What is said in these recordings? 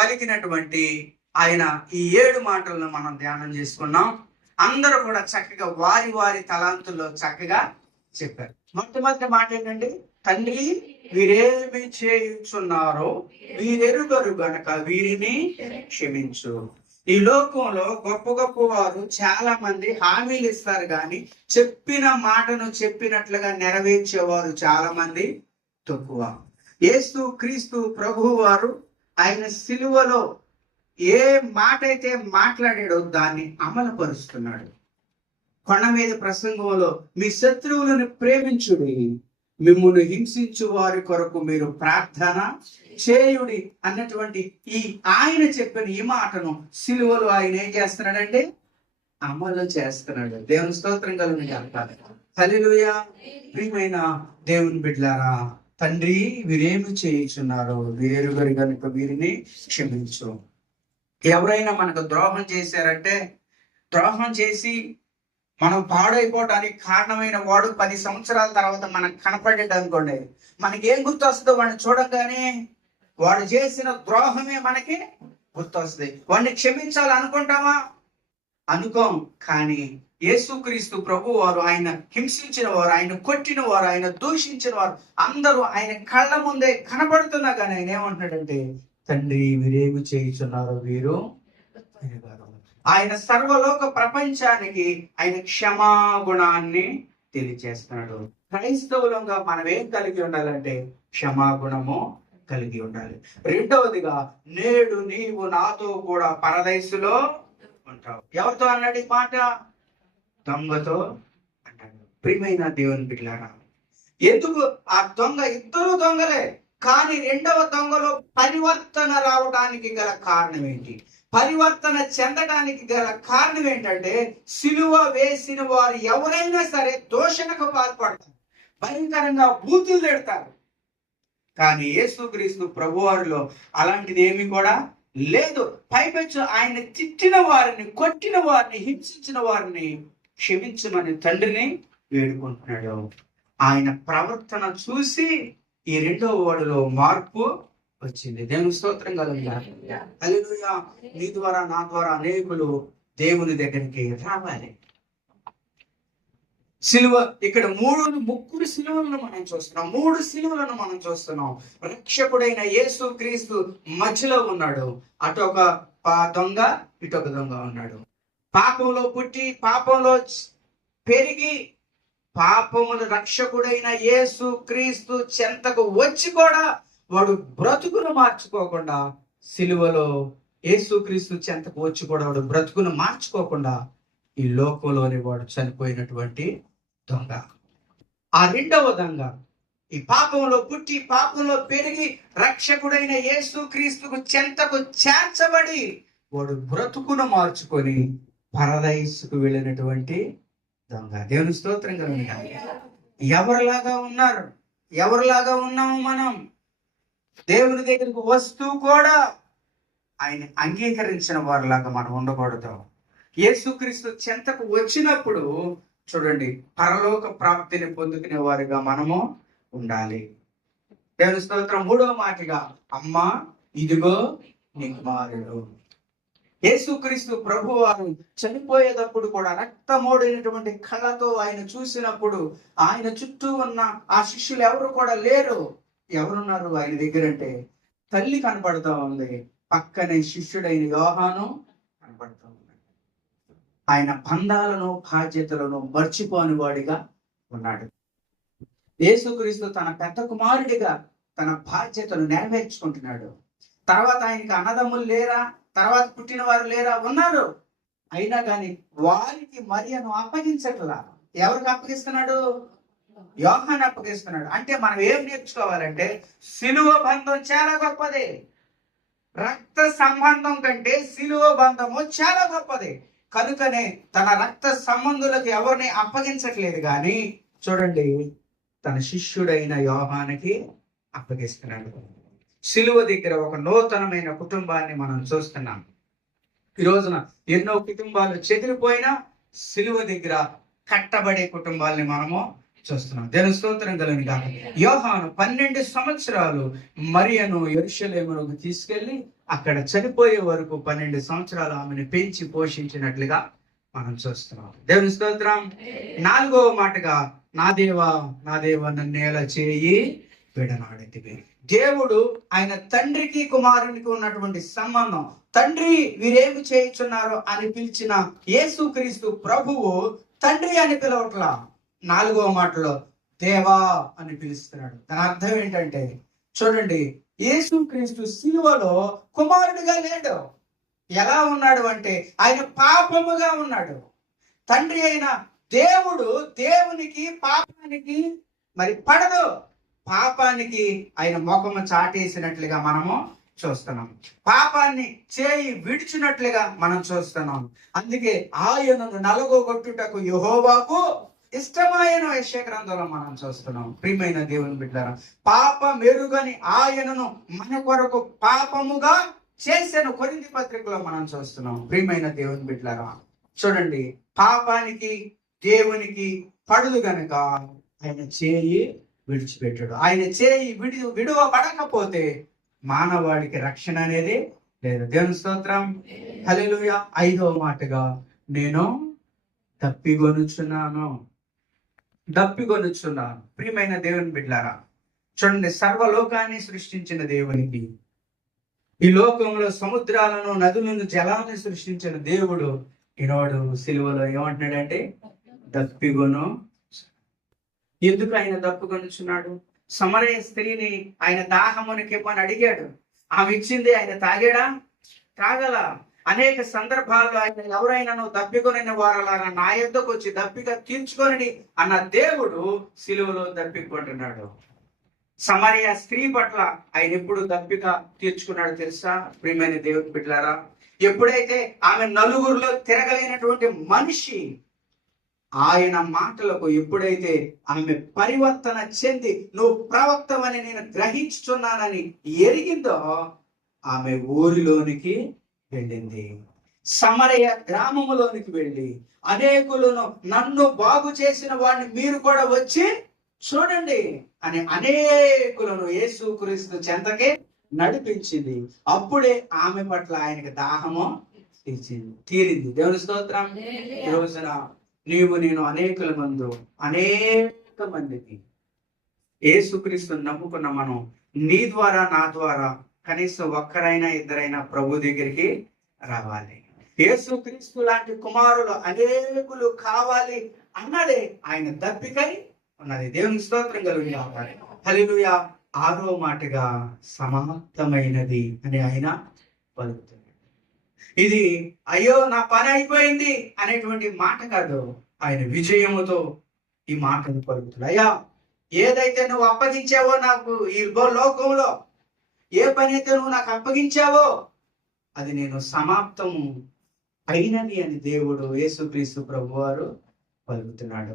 పలికినటువంటి ఆయన ఈ ఏడు మాటలను మనం ధ్యానం చేసుకున్నాం. అందరూ కూడా చక్కగా వారి వారి తలాంతుల్లో చక్కగా చెప్పారు. మొట్టమొదటి మాట ఏంటండి? తండ్రి వీరేమి చేయుచున్నారో వీరెరుగరు గనక వీరిని క్షమించు. ఈ లోకంలో గొప్ప గొప్ప వారు చాలా మంది హామీలు ఇస్తారు కానీ చెప్పిన మాటను చెప్పినట్లుగా నెరవేర్చేవారు చాలా మంది తక్కువ. యేసు క్రీస్తు ప్రభు వారు ఆయన సిలువలో ఏ మాట అయితే మాట్లాడాడో దాన్ని అమలుపరుస్తున్నాడు. కొండ మీద ప్రసంగంలో మీ శత్రువులను ప్రేమించుడి మిమ్మల్ని హింసించు వారి కొరకు మీరు ప్రార్థన చేయుడి అన్నటువంటి ఈ ఆయన చెప్పిన ఈ మాటను సిలువలో ఆయన ఏం చేస్తున్నాడంటే అమలు చేస్తున్నాడు. దేవుని స్తోత్రం కలిగి అంటారు హల్లెలూయా. ప్రియమైన దేవుని బిడ్లారా తండ్రి వీరేమి చేయించున్నారు? వీరేరుగారు కనుక వీరిని క్షమించు. ఎవరైనా మనకు ద్రోహం చేశారంటే ద్రోహం చేసి మనం పాడైపోవడానికి కారణమైన వాడు పది సంవత్సరాల తర్వాత మనకు కనపడేది అనుకోండి మనకి ఏం గుర్తొస్తుందో వాడిని చూడగానే వాడు చేసిన ద్రోహమే మనకి గుర్తొస్తుంది. వాడిని క్షమించాలి అనుకుంటామా అనుకోం కానీ యేసుక్రీస్తు ప్రభు వారు ఆయన హింసించిన వారు ఆయన కొట్టిన వారు ఆయన దూషించిన వారు అందరూ ఆయన కళ్ళ ముందే కనబడుతున్నా కానీ ఆయన ఏమంటున్నాడంటే తండ్రి మీరేమి చేయుచున్నారు వీరు? ఆయన సర్వలోక ప్రపంచానికి ఆయన క్షమాగుణాన్ని తెలియజేస్తున్నాడు. క్రైస్తవులంగా మనం ఏం కలిగి ఉండాలంటే క్షమాగుణము కలిగి ఉండాలి. రెండవదిగా నేడు నీవు నాతో కూడా పరదైసులో ఉంటావు ఎవరితో అన్నాడు ఈ మాట దొంగతో అంటాడు. ప్రియమైన దేవుని బిడ్డారా ఎందుకు ఆ దొంగ ఇద్దరు దొంగలే కానీ రెండవ దొంగలో పరివర్తన రావడానికి గల కారణం ఏంటి? పరివర్తన చెందడానికి గల కారణం ఏంటంటే సిలువ వేసిన వారు ఎవరైనా సరే దోషణకు పాల్పడతారు భయంకరంగా బూతులు తిడతారు. కానీ యేసుక్రీస్తు ప్రభువారిలో అలాంటిది ఏమీ కూడా లేదు. పైపెచ్చు ఆయన తిట్టిన వారిని కొట్టిన వారిని హింసించిన వారిని క్షమించమని తండ్రిని వేడుకుంటున్నాడు. ఆయన ప్రవర్తన చూసి ఈ రెండవ వాడిలో మార్పు వచ్చింది. దేవుని స్తోత్రం కలుగుతా హల్లెలూయా. నీ ద్వారా నా ద్వారా అనేకులు దేవుని దగ్గరికి రావాలి. సిలువ ఇక్కడ మూడు ముగ్గురు సిలువలను మనం చూస్తున్నాం. మూడు సిలువలను మనం చూస్తున్నాం. రక్షకుడైన యేసు క్రీస్తు మధ్యలో ఉన్నాడు. అటు ఒక పా- దొంగ ఇటు ఒక దొంగ ఉన్నాడు. పాపంలో పుట్టి పాపంలో పెరిగి పాపముల రక్షకుడైన యేసు క్రీస్తు చెంతకు వచ్చి కూడా వాడు బ్రతుకును మార్చుకోకుండా సిలువలో యేసు క్రీస్తు చెంతకు వచ్చి కూడా వాడు బ్రతుకును మార్చుకోకుండా ఈ లోకంలోని వాడు చనిపోయినటువంటి దొంగ. ఆ రెండవ దొంగ ఈ పాపంలో పుట్టి పాపంలో పెరిగి రక్షకుడైన యేసు క్రీస్తుకు చెంతకు చేర్చబడి వాడు బ్రతుకును మార్చుకొని పరదయస్సుకు వెళ్ళినటువంటి దొంగ. దేవుని స్తోత్రం కలుగును ఎవరిలాగా ఉన్నారు? ఎవరిలాగా ఉన్నాము మనం? దేవుని దగ్గరికి వస్తూ కూడా ఆయన అంగీకరించిన వారిలాగా మనం ఉండకూడదు. యేసుక్రీస్తు చెంతకు వచ్చినప్పుడు చూడండి పరలోక ప్రాప్తిని పొందుకునే వారిగా మనము ఉండాలి. దేవుని స్తోత్రం మూడవ మాటగా అమ్మ ఇదిగో నీ కుమారుడు యేసుక్రీస్తు ప్రభు వారు చనిపోయేటప్పుడు కూడా రక్తమోడైనటువంటి కళ్ళతో ఆయన చూసినప్పుడు ఆయన చుట్టూ ఉన్న ఆ శిష్యులు ఎవరు కూడా లేరు. ఎవరున్నారు ఆయన దగ్గర అంటే తల్లి కనపడతా ఉంది. పక్కనే శిష్యుడైన యోహాను కనపడతా ఆయన బంధాలను బాధ్యతలను మర్చిపోని వాడిగా ఉన్నాడు. యేసుక్రీస్తు తన పెద్ద కుమారుడిగా తన బాధ్యతను నెరవేర్చుకుంటున్నాడు. తర్వాత ఆయనకి అన్నదమ్ములు లేరా? తర్వాత పుట్టిన వారు లేరా? ఉన్నారు. అయినా కానీ వారికి మరియను అప్పగించట్లా. ఎవరికి అప్పగిస్తున్నాడు? యోహాన్ అప్పగిస్తున్నాడు. అంటే మనం ఏం నేర్చుకోవాలంటే సిలువ బంధం చాలా గొప్పది. రక్త సంబంధం కంటే సిలువ బంధము చాలా గొప్పది. కనుకనే తన రక్త సంబంధులకు ఎవరిని అప్పగించట్లేదు కానీ చూడండి తన శిష్యుడైన యోహానికి అప్పగిస్తున్నాడు. సిలువ దగ్గర ఒక నూతనమైన కుటుంబాన్ని మనం చూస్తున్నాం. ఈ రోజున ఎన్నో కుటుంబాలు చెదిరిపోయినా సిలువ దగ్గర కట్టబడే కుటుంబాల్ని మనము చూస్తున్నాం దేవుని స్తోత్రం కలని కాక యోహాను పన్నెండు సంవత్సరాలు మరియను ఎరుషలేమునకు తీసుకెళ్ళి అక్కడ చనిపోయే వరకు పన్నెండు సంవత్సరాలు ఆమెను పెంచి పోషించినట్లుగా మనం చూస్తున్నాం. దేవుని స్తోత్రం. నాలుగవ మాటగా నా దేవా నా దేవ నన్నేల చేయి? విడనాడితివి. దేవుడు ఆయన తండ్రికి కుమారునికి ఉన్నటువంటి సంబంధం. తండ్రి వీరేమి చేయించున్నారో అని పిలిచిన యేసుక్రీస్తు ప్రభువు తండ్రి అని పిలవట్లా. నాలుగవ మాటలో దేవా అని పిలుస్తున్నాడు. దాని అర్థం ఏంటంటే చూడండి యేసు క్రీస్తు సిలువలో కుమారుడిగా లేడు. ఎలా ఉన్నాడు అంటే ఆయన పాపముగా ఉన్నాడు. తండ్రి అయిన దేవుడు దేవునికి పాపానికి మరి పడదు. పాపానికి ఆయన ముఖము చాటేసినట్లుగా మనము చూస్తున్నాం. పాపాన్ని చేయి విడిచినట్లుగా మనం చూస్తున్నాం. అందుకే ఆయనను నలగొగొట్టుటకు యహోవాకు ఇష్టమైన విషయ గ్రంథంలో మనం చూస్తున్నాం. ప్రియమైన దేవుని బిడ్డారా పాప మెరుగని ఆయనను మన కొరకు పాపముగా చేసిన కొరింది పత్రికలో మనం చూస్తున్నాం. ప్రియమైన దేవుని బిడ్డారా చూడండి పాపానికి దేవునికి పడుదు గనక ఆయన చేయి విడిచిపెట్టాడు. ఆయన చేయి విడి విడువబడకపోతే మానవాడికి రక్షణ అనేది లేదు. దేవుని స్తోత్రం. హల్లెలూయా. ఐదవ మాటగా నేను తప్పిగొనుచున్నాను. దప్పిగొనుచున్నాను ప్రియమైన దేవుని బిడ్లారా చూడండి సర్వలోకాన్ని సృష్టించిన దేవునికి ఈ లోకంలో సముద్రాలను నదులను జలాలను సృష్టించిన దేవుడు ఈనాడు సిలువలో ఏమంటున్నాడంటే దప్పిగొను ఎందుకు ఆయన దప్పుకొనుచున్నాడు? సమరయ స్త్రీని ఆయన దాహమునికి ఇవ్వని అడిగాడు. ఆమె ఇచ్చింది ఆయన తాగాడా? తాగల. అనేక సందర్భాల్లో ఆయన ఎవరైనాను దప్పికొనిన వారలాగా నా ఎద్దకు వచ్చి దప్పిక తీర్చుకొని అన్న దేవుడు సిలువలో దప్పికొంటున్నాడు. సమరయ స్త్రీ పట్ల ఆయన ఎప్పుడు దప్పిక తీర్చుకున్నాడు తెలుసా? ప్రియమైన దేవుడు బిడ్డలారా ఎప్పుడైతే ఆమె నలుగురిలో తిరగలేనటువంటి మనిషి ఆయన మాటలకు ఎప్పుడైతే ఆమె పరివర్తన చెంది నువ్వు ప్రవక్తవని నేను గ్రహించుచున్నానని ఎరిగిందో ఆమె ఊరిలోనికి వెళ్ళింది. సమరయ గ్రామములోనికి వెళ్ళి అనేకులను నన్ను బాగు చేసిన వాడిని మీరు కూడా వచ్చి చూడండి అని అనేకులను యేసుక్రీస్తు చెంతకే నడిపించింది. అప్పుడే ఆమె పట్ల ఆయనకి దాహము తీర్చింది. తీరింది. దేవుని స్తోత్రం. రోజున నీవు నేను అనేకుల మందు అనేక మందికి ఏసుక్రీస్తు నమ్ముకున్న మనం నీ ద్వారా నా ద్వారా కనీసం ఒక్కరైనా ఇద్దరైనా ప్రభు దగ్గరికి రావాలి. యేసుక్రీస్తు లాంటి కుమారులు అనేకులు కావాలి అన్నదే ఆయన దప్పికై ఉన్నది. దేవుని స్తోత్రం కలుగు హలిలుయ ఆరో మాటగా సమాప్తమైనది అని ఆయన పలుకుతున్నాడు. ఇది అయ్యో నా పని అయిపోయింది అనేటువంటి మాట కాదు. ఆయన విజయముతో ఈ మాటను పలుకుతున్నాడు. అయ్యా ఏదైతే నువ్వు అప్పగించావో నాకు ఈ లోకంలో ఏ పని అయితే నువ్వు నాకు అప్పగించావో అది నేను సమాప్తము అయినది అని దేవుడు యేసుక్రీస్తు ప్రభు వారు పలుకుతున్నాడు.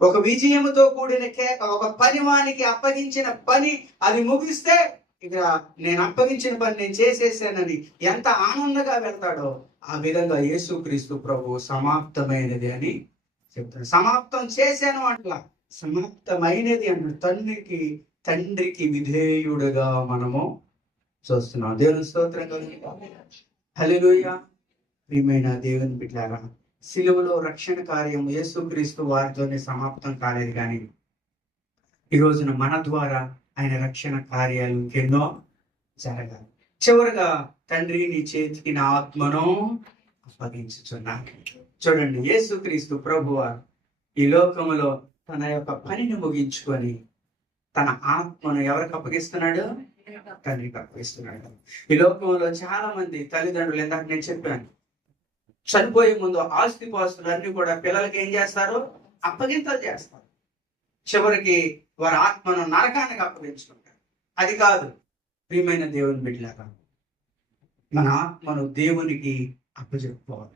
ఒక విజయముతో కూడిన కేక ఒక పని వానికి అప్పగించిన పని అది ముగిస్తే ఇక నేను అప్పగించిన పని నేను చేసేసానని ఎంత ఆనందంగా వెళ్తాడో ఆ విధంగా యేసుక్రీస్తు ప్రభు సమాప్తమైనది అని చెప్తాడు. సమాప్తం చేశాను అట్లా సమాప్తమైనది అన్న తండ్రికి తండ్రికి విధేయుడుగా మనము చూస్తున్నాం. దేవుని స్తోత్రం హలిలోయ ప్రియమైన దేవుని బిడ్డారా సిలువలో రక్షణ కార్యం యేసుక్రీస్తు వారితోనే సమాప్తం కాలేదు కానీ ఈ రోజున మన ద్వారా ఆయన రక్షణ కార్యాలు ఎన్నో జరగాలి. చివరగా తండ్రి నీ చేతికి నా ఆత్మను అప్పగించుచున్నా చూడండి యేసుక్రీస్తు ప్రభువారు ఈ లోకములో తన యొక్క పనిని ముగించుకొని తన ఆత్మను ఎవరికి అప్పగిస్తున్నాడు? తండ్రికి అప్పగిస్తున్నాడు. ఈ లోకంలో చాలా మంది తల్లిదండ్రులు ఇందాక నేను చెప్పాను. చనిపోయే ముందు ఆస్తి పాస్తులు అన్ని కూడా పిల్లలకి ఏం చేస్తారు? అప్పగింతలు చేస్తారు. చివరికి వారి ఆత్మను నరకానికి అప్పగించుకుంటారు. అది కాదు ప్రియమైన దేవుని బిడ్డలాగా మన ఆత్మను దేవునికి అప్పచెప్పుకోవాలి.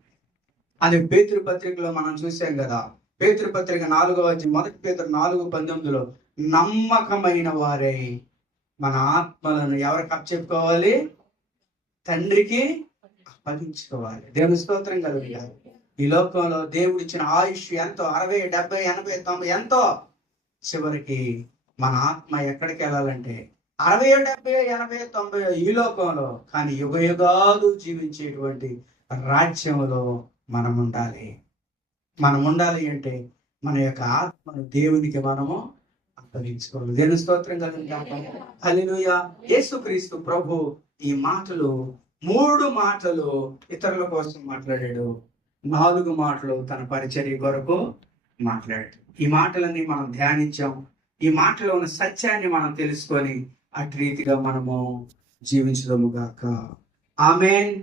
అది పేతృపత్రికలో మనం చూసాం కదా పేతృపత్రిక నాలుగో వచ్చి మొదటి పేతురు నాలుగు పంతొమ్మిదిలో నమ్మకమైన వారే మన ఆత్మలను ఎవరికి అప్పచెప్పుకోవాలి తండ్రికి అప్పగించుకోవాలి. దేవుని స్తోత్రం కలుగుతారు ఈ లోకంలో దేవుడు ఇచ్చిన ఆయుష్ ఎంతో అరవై డెబ్బై ఎనభై తొంభై ఎంతో చివరికి మన ఆత్మ ఎక్కడికి వెళ్ళాలంటే అరవై డెబ్బై ఎనభై తొంభై ఈ లోకంలో కానీ యుగ యుగాలు జీవించేటువంటి రాజ్యంలో మనం ఉండాలి మనం ఉండాలి అంటే మన యొక్క ఆత్మను దేవునికి మనము అప్పగించుకోవాలి దేవుని స్తోత్రం కలుగుతాం హల్లెలూయా. యేసుక్రీస్తు ప్రభు ఈ మాటలు మూడు మాటలు ఇతరుల కోసం మాట్లాడాడు. నాలుగు మాటలు తన పరిచర్య కొరకు మాట్లాడాడు. ఈ మాటలన్నీ మనం ధ్యానించాం. ఈ మాటలో ఉన్న సత్యాన్ని మనం తెలుసుకొని అటు రీతిగా మనము జీవించడము గాక. ఆమెన్.